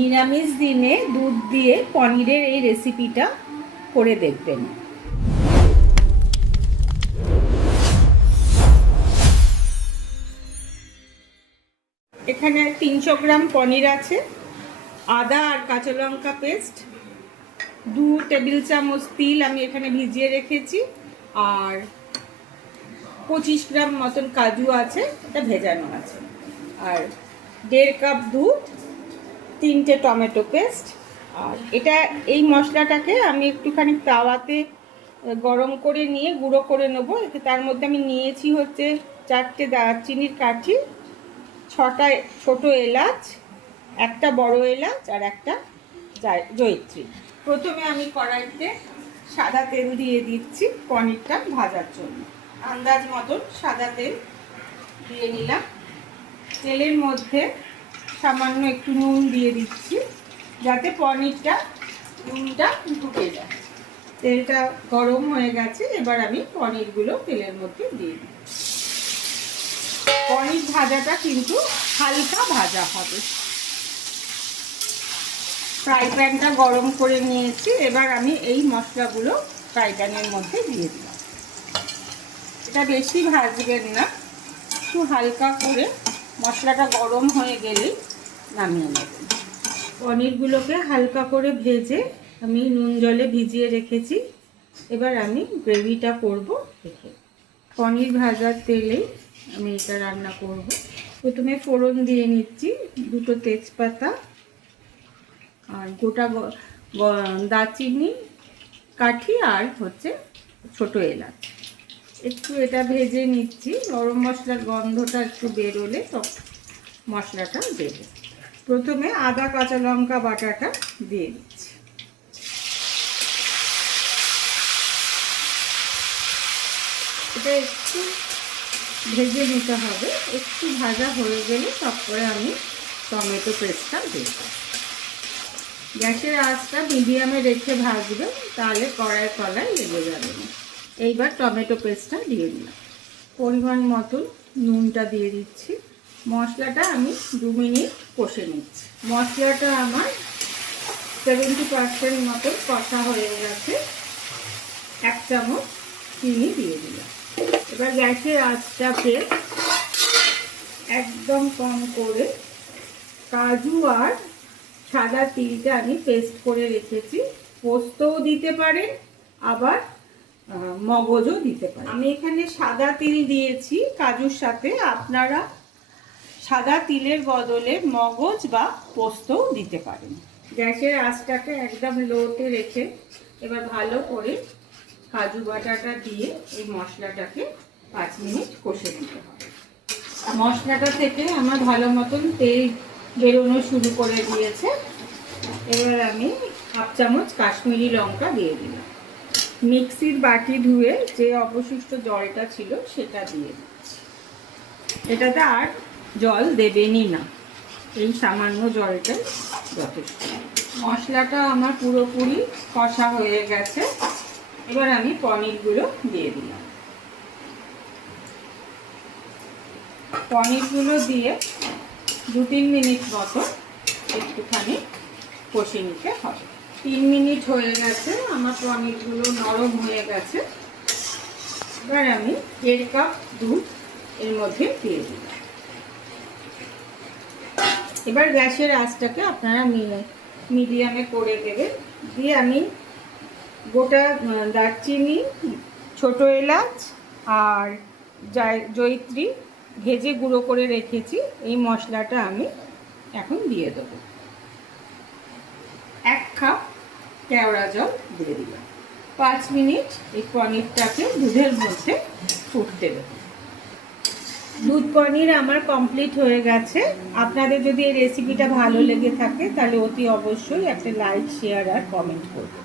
নিরামিষ দিনে দুধ দিয়ে পনিরের এই রেসিপিটা করে দেখবেন। এখানে 300 গ্রাম পনির আছে, আদা আর কাঁচা লঙ্কা পেস্ট, 2 টেবিল চামচ তিল আমি এখানে ভিজিয়ে রেখেছি, আর 25 গ্রাম মতন কাজু আছে, এটা ভেজানো আছে, আর 1.5 কাপ দুধ, 3টে টমেটো পেস্ট। আর এটা এই মশলাটাকে আমি একটুখানি তাওয়াতে গরম করে নিয়ে গুঁড়ো করে নেবো। তার মধ্যে আমি নিয়েছি হচ্ছে 4টে দারচিনির কাঠি, 6টা ছোটো এলাচ, একটা বড় এলাচ আর একটা জয়িত্রী। প্রথমে আমি কড়াইতে সাদা তেল দিয়ে দিচ্ছি পনিরটা ভাজার জন্য। আন্দাজ মতন সাদা তেল দিয়ে নিলাম। তেলের মধ্যে সামান্য একটু নুন দিয়ে দিচ্ছি যাতে পনিরটা নুনটা ঢুকে যায়। তেলটা গরম হয়ে গেছে, এবার আমি পনিরগুলো তেলের মধ্যে দিয়ে দিই। পনির ভাজাটা কিন্তু হালকা ভাজা হবে। ফ্রাই প্যানটা গরম করে নিয়েছি, এবার আমি এই মশলাগুলো ফ্রাই প্যানের মধ্যে দিয়ে দিলাম। এটা বেশি ভাজবেন না, একটু হালকা করে মশলাটা গরম হয়ে গেলেই নামিয়ে নেবেন। পনিরগুলোকে হালকা করে ভেজে আমি নুন জলে ভিজিয়ে রেখেছি। এবার আমি গ্রেভিটা করব দেখে। পনির ভাজার তেলে আমি এটা রান্না করব। প্রথমে ফোড়ন দিয়ে নিচ্ছি, 2টো তেজপাতা আর গোটা দারচিনি কাঠি আর হচ্ছে ছোটো এলাচ। একটু এটা ভেজে নিচ্ছি, গরম মশলার গন্ধটা একটু বেরোলে তো মশলাটা দেবে। প্রথমে আদা কাঁচা লঙ্কা বাটাটা দিয়ে দিচ্ছি। এটা একটু ভেজে নিতে হবে, একটু ভাজা হয়ে গেলে তারপরে আমি টমেটো পেস্টটা দেব। গ্যাসের আঁচটা মিডিয়ামে রেখে ভাজবেন, তাহলে কড়াইয়ের তলায় লেগে যাবে না। এইবার টমেটো পেস্টটা দিয়ে দিলাম। পরিমাণ মতন নুনটা দিয়ে দিচ্ছি। মশলাটা আমি 2 মিনিট কষে নিচ্ছি। মশলাটা আমার 70% মতন কষা হয়ে গেছে। 1 চামচ চিনি দিয়ে দিলাম। এবার গ্যাসের আঁচটাকে একদম কম করে কাজু আর সাদা তিলটা আমি পেস্ট করে রেখেছি। পোস্তও দিতে পারেন, আবার মগজও দিতে পারেন। আমি এখানে সাদা তিল দিয়েছি কাজুর সাথে, আপনারা সাদা তিলের বদলে মগজ বা পোস্তও দিতে পারেন। গ্যাসের আঁচটাকে একদম লোতে রেখে এবার ভালো করে কাজু বাটাটা দিয়ে এই মশলাটাকে 5 মিনিট কষে দিতে হবে। মশলাটা থেকে আমার ভালো মতন তেল বেরোনো শুরু করে দিয়েছে। এবার আমি 1/2 চামচ কাশ্মীরি লঙ্কা দিয়ে দিলাম। মিক্সির বাটি ধুয়ে যে অবশিষ্ট জলটা ছিল সেটা দিয়ে দিচ্ছি। এটাতে আর জল দেবেনই না, এই সামান্য জলটাই যথেষ্ট। মশলাটা আমার পুরোপুরি কষা হয়ে গেছে। এবার আমি পনিরগুলো দিয়ে দিলাম। পনিরগুলো দিয়ে 2-3 মিনিট মতো একটুখানি কষে নিতে হবে। 3 মিনিট হয়ে গেছে, আমার পনিরগুলো নরম হয়ে গেছে। এবার আমি 1.5 কাপ দুধ এর মধ্যে দিয়ে দিলাম। এবার গ্যাসের আঁচটাকে আপনারা মিডিয়ামে করে দেবেন। দিয়ে আমি গোটা দারচিনি, ছোটো এলাচ আর জয়িত্রী ভেজে গুঁড়ো করে রেখেছি, এই মশলাটা আমি এখন দিয়ে দেবো। 1 কাপ কেওড়া জল দিয়ে দিলাম। 5 মিনিট এই পনিরটাকে দুধের মধ্যে ফুটতে দেবো। দুধ পনির আমার কমপ্লিট হয়ে গেছে। আপনাদের যদি এই রেসিপিটা ভালো লেগে থাকে তাহলে অতি অবশ্যই একটা লাইক, শেয়ার আর কমেন্ট করবেন।